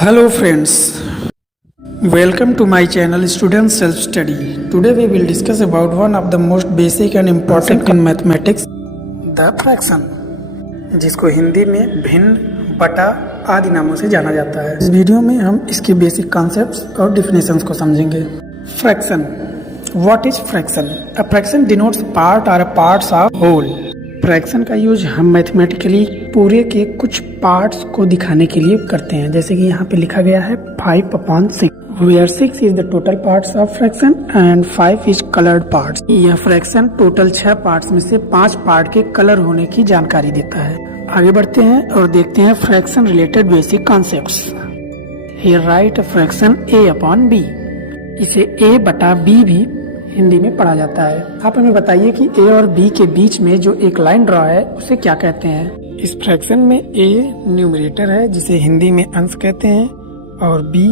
Hello friends, welcome to my channel Student Self Study. Today we will discuss about one of the most basic and important in mathematics, the fraction, जिसको हिंदी में भिन्न, बटा आदि नामों से जाना जाता है। इस वीडियो में हम इसके बेसिक कॉन्सेप्ट्स और डिफिनेशंस को समझेंगे। Fraction, what is fraction? A fraction denotes part और पार्ट्स ऑफ होल। फ्रैक्शन का यूज हम मैथमेटिकली पूरे के कुछ पार्ट्स को दिखाने के लिए करते हैं, जैसे कि यहाँ पे लिखा गया है 5/6, where 6 is the total parts of fraction and 5 is colored parts। यह फ्रैक्शन टोटल 6 पार्ट्स में से 5 पार्ट के कलर होने की जानकारी देता है। आगे बढ़ते हैं और देखते हैं fraction related basic concepts. Here write a fraction a/b। इसे a बटा b भी हिंदी में पढ़ा जाता है। आप हमें बताइए कि a और b के बीच में जो एक लाइन ड्रॉ है उसे क्या कहते हैं? इस फ्रैक्शन में a न्यूमरेटर है जिसे हिंदी में अंश कहते हैं और b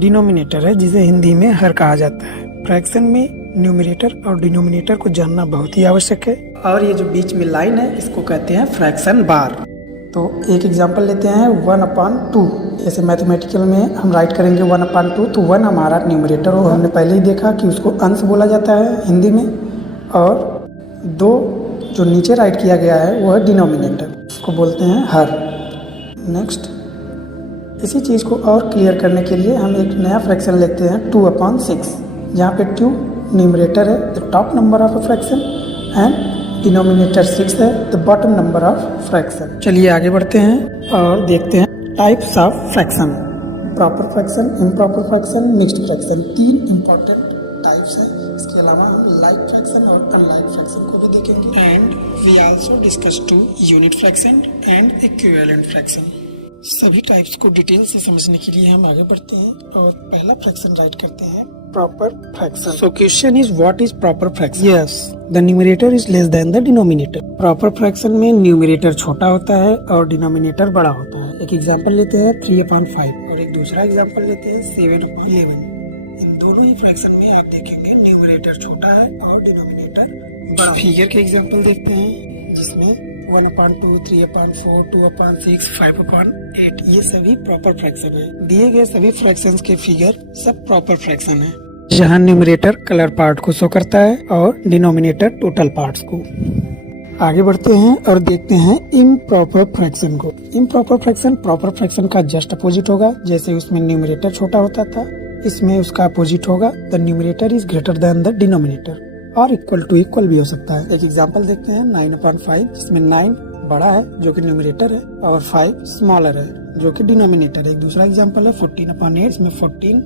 डिनोमिनेटर है जिसे हिंदी में हर कहा जाता है। फ्रैक्शन में न्यूमरेटर और डिनोमिनेटर को जानना बहुत ही आवश्यक है। और ये जो बीच में लाइन है इसको कहते हैं फ्रैक्शन बार। तो एक एग्जांपल लेते हैं 1/2। जैसे मैथमेटिकल में हम राइट करेंगे 1/2, तो 1 हमारा न्यूमरेटर हो। हमने पहले ही देखा कि उसको अंश बोला जाता है हिंदी में, और 2 जो नीचे राइट किया गया है वह डिनोमिनेटर, उसको बोलते हैं हर। नेक्स्ट, इसी चीज़ को और क्लियर करने के लिए हम एक नया फ्रैक्शन लेते हैं 2/6, जहाँ पे 2 न्यूमरेटर है, the top number of a fraction, and denominator 6 है, the bottom number of fraction. चलिए आगे बढ़ते हैं और देखते हैं types of fraction. Proper fraction, improper fraction, mixed fraction, 3 important types हैं। इसके अलावा हम लाइक फ्रैक्शन और अनलाइक फ्रैक्शन को भी देखेंगे। And we also discuss 2 unit fraction and equivalent fraction. सभी टाइप्स को डिटेल से समझने के लिए हम आगे बढ़ते हैं और पहला फ्रैक्शन राइट करते हैं proper fraction. So question is what is proper fraction? Yes, the numerator is less than the denominator. Proper fraction में न्यूमरेटर छोटा होता है और डिनोमिनेटर बड़ा होता है। एक एग्जांपल लेते हैं 3/5 और एक दूसरा एग्जांपल लेते हैं 7/11। इन दोनों ही फ्रैक्शन में आप देखेंगे न्यूमरेटर छोटा है और डिनोमिनेटर बड़ा। फिगर के एग्जांपल देखते हैं जिसमें 1/2, 3/4, 2/6, 5/8 ये सभी प्रॉपर फ्रैक्शन है। दिए गए सभी फ्रैक्शंस के फिगर सब प्रॉपर फ्रैक्शन है, जहाँ न्यूमरेटर कलर पार्ट को शो करता है और डिनोमिनेटर टोटल पार्ट्स को। आगे बढ़ते हैं और देखते हैं इम्प्रॉपर फ्रैक्शन को। इम्प्रॉपर फ्रैक्शन प्रॉपर फ्रैक्शन का जस्ट अपोजिट होगा। जैसे उसमें न्यूमरेटर छोटा होता था, इसमें उसका अपोजिट होगा, the numerator is greater than the denominator, और इक्वल टू इक्वल भी हो सकता है। एक एग्जांपल देखते हैं 9/5, जिसमें 9 बड़ा है जो कि न्यूमरेटर है और 5 स्मॉलर है जो कि डिनोमिनेटर है। एक दूसरा एग्जांपल है 14/8, इसमें 14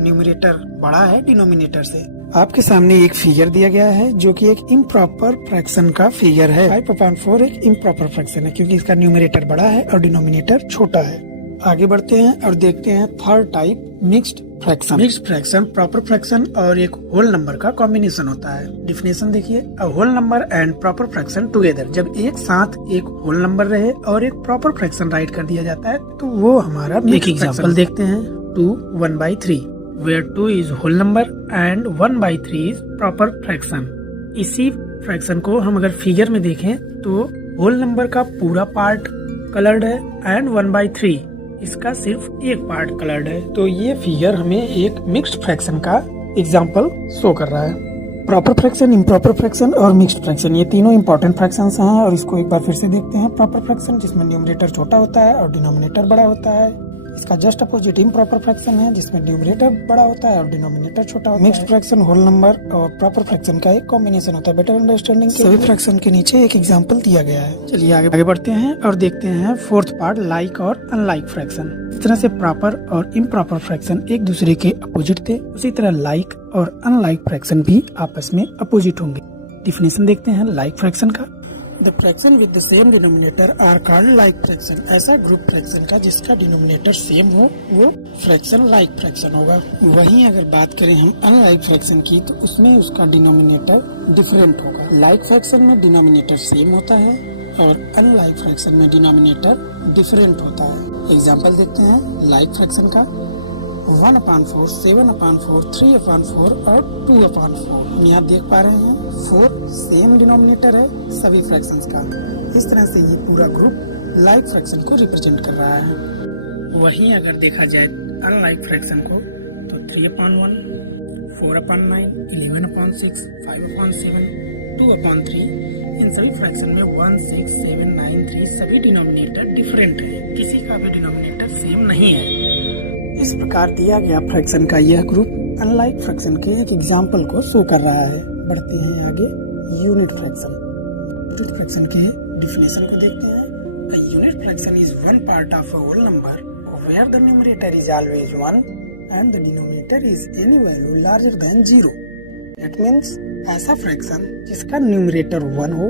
न्यूमरेटर बड़ा है डिनोमिनेटर से। आपके सामने एक फिगर दिया गया है जो कि एक इम्प्रॉपर फ्रैक्शन का फिगर है। 5/4 एक इम्प्रॉपर फ्रैक्शन है क्योंकि इसका न्यूमरेटर बड़ा है और डिनोमिनेटर छोटा है। आगे बढ़ते हैं और देखते हैं third type, mixed fraction. Mixed fraction proper fraction और एक होल नंबर का कॉम्बिनेशन होता है। डिफिनेशन देखिए, a whole number and proper fraction together. जब एक साथ एक होल नंबर रहे और एक प्रॉपर फ्रैक्शन राइट कर दिया जाता है तो वो हमारा मिक्स्ड फ्रैक्शन। देखते हैं 2/1/3, where 2 is whole number and 1/3 is proper fraction। इसी फ्रैक्शन को हम अगर फिगर में देखें तो होल नंबर का पूरा पार्ट कलर्ड है एंड 1/3 इसका सिर्फ एक पार्ट कलर्ड है। तो ये फिगर हमें एक मिक्स्ड फ्रैक्शन का एग्जांपल शो कर रहा है। प्रॉपर फ्रैक्शन, इम्प्रॉपर फ्रैक्शन और मिक्स्ड फ्रैक्शन ये तीनों इंपॉर्टेंट फ्रैक्शंस हैं और इसको एक बार फिर से देखते हैं। प्रॉपर फ्रैक्शन जिसमें न्यूमरेटर छोटा होता है और डिनोमिनेटर बड़ा होता है। इसका जस्ट अपोजिट इम्प्रॉपर फ्रैक्शन है जिसमें न्यूमरेटर बड़ा होता है और डिनोमिनेटर छोटा होता है। मिक्स्ड फ्रैक्शन होल नंबर और प्रॉपर फ्रैक्शन का एक कॉम्बिनेशन होता है। बेटर अंडरस्टैंडिंग के सभी फ्रैक्शन के नीचे एक एग्जांपल दिया गया है। चलिए आगे बढ़ते हैं और देखते हैं फोर्थ पार्ट, लाइक और अनलाइक फ्रैक्शन। इस तरह से प्रॉपर और इम्प्रॉपर फ्रैक्शन एक दूसरे के अपोजिट थे, उसी तरह लाइक और अनलाइक फ्रैक्शन भी आपस में अपोजिट होंगे। डिफिनेशन देखते हैं लाइक फ्रैक्शन का। The fraction with the same denominator are called like fraction. ऐसा ग्रुप फ्रैक्शन का जिसका डिनोमिनेटर सेम हो वो फ्रैक्शन लाइक फ्रैक्शन होगा। वहीं अगर बात करें हम अनलाइक फ्रैक्शन की तो उसमें उसका डिनोमिनेटर डिफरेंट होगा। लाइक फ्रैक्शन में डिनोमिनेटर सेम होता है और अनलाइक फ्रैक्शन में डिनोमिनेटर डिफरेंट होता है। एग्जाम्पल देखते हैं लाइक फ्रैक्शन का 1/4, 7/4, 3/4 और 2/4। हम यहाँ देख पा रहे हैं 4 सेम डिनोमिनेटर है सभी फ्रैक्शंस का। इस तरह से ये पूरा ग्रुप लाइक फ्रैक्शन को रिप्रेजेंट कर रहा है। वहीं अगर देखा जाए अनलाइक फ्रैक्शन को तो 3/1, 4/9, 11/6, 5/7, 2/3 इन सभी फ्रैक्शन में 1, 6, 7, 9, 3 सभी डिनोमिनेटर डिफरेंट है, किसी का भी डिनोमिनेटर सेम नहीं है। इस प्रकार दिया गया फ्रैक्शन का यह ग्रुप अनलाइक फ्रैक्शन के एक एग्जाम्पल को शो कर रहा है। बढ़ते हैं आगे यूनिट फ्रैक्शन। यूनिट फ्रैक्शन के डिफिनेशन को देखते हैं। A unit fraction is one part of a whole number where the numerator is always 1 and the denominator is any value larger than 0. It means ऐसा फ्रैक्शन जिसका numerator 1 हो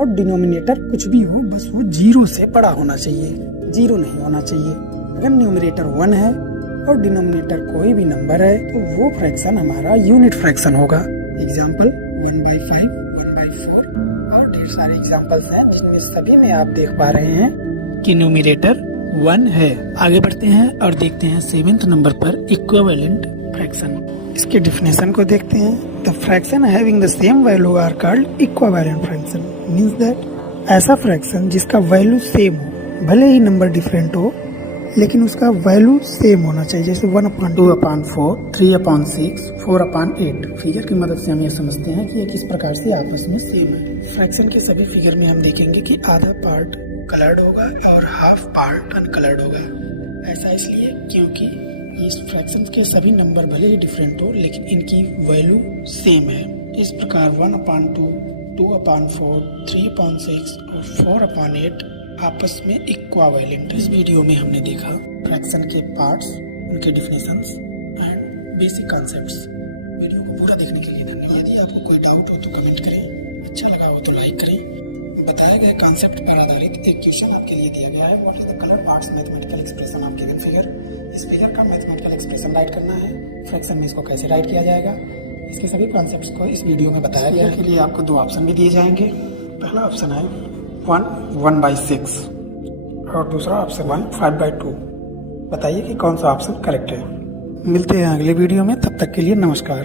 और denominator कुछ भी हो, बस वो 0 से बड़ा होना चाहिए, 0 नहीं होना चाहिए। अगर न्यूमरेटर 1 है और डिनोमिनेटर कोई भी नंबर है तो वो फ्रैक्शन हमारा यूनिट फ्रैक्शन होगा। एग्जाम्पल 1/5, 1/4 और ढेर सारे एग्जाम्पल्स हैं जिनमें सभी में आप देख पा रहे हैं कि न्यूमरेटर 1 है। आगे बढ़ते हैं और देखते हैं 7th नंबर पर इक्विवेलेंट फ्रैक्शन। इसके डिफिनेशन को देखते हैं। The fraction having the same value are called equivalent fraction. Means that ऐसा फ्रैक्शन जिसका वैल्यू सेम हो, भले ही नंबर डिफरेंट हो लेकिन उसका वैल्यू सेम होना चाहिए। जैसे 1/2/4, 3/6, 4/8। फिगर की मदद से हम ये समझते हैं कि ये किस प्रकार से आपस में सेम है। फ्रैक्शन के सभी फिगर में हम देखेंगे कि आधा पार्ट कलर्ड होगा और हाफ पार्ट अनकलर्ड होगा। ऐसा इसलिए क्योंकि इस फ्रैक्शन के सभी नंबर भले ही डिफरेंट हो लेकिन इनकी वैल्यू सेम है। इस प्रकार 1/2, 2/4, 3/6 और 4/8 आपस में इक्विवेलेंट। इस वीडियो में हमने देखा फ्रैक्शन के पार्ट्स, उनके definitions and basic concepts. Video को पूरा देखने के लिए धन्यवाद। यदि आपको कोई डाउट हो तो कमेंट करें, अच्छा लगा हो तो लाइक करें। बताए गए कॉन्सेप्ट पर आधारित एक क्वेश्चन आपके लिए दिया गया है। What is the colour parts mathematical expression of given figure. इस फिगर का मैथमेटिकल एक्सप्रेशन राइट करना है। फ्रैक्शन में इसको कैसे राइट किया जाएगा, इसके सभी कॉन्सेप्ट्स को इस वीडियो में बताया गया है। के लिए आपको 2 ऑप्शन भी दिए जाएंगे। पहला ऑप्शन है 1/6 और दूसरा ऑप्शन 5/2। बताइए कि कौन सा ऑप्शन करेक्ट है। मिलते हैं अगले वीडियो में, तब तक के लिए नमस्कार।